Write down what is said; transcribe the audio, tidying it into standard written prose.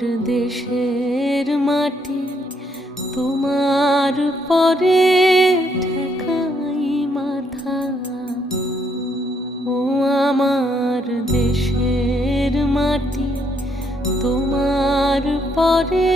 দেশের মাটি তোমার পরে ঠেকাই মাথা। ও আমার দেশের মাটি তোমার পরে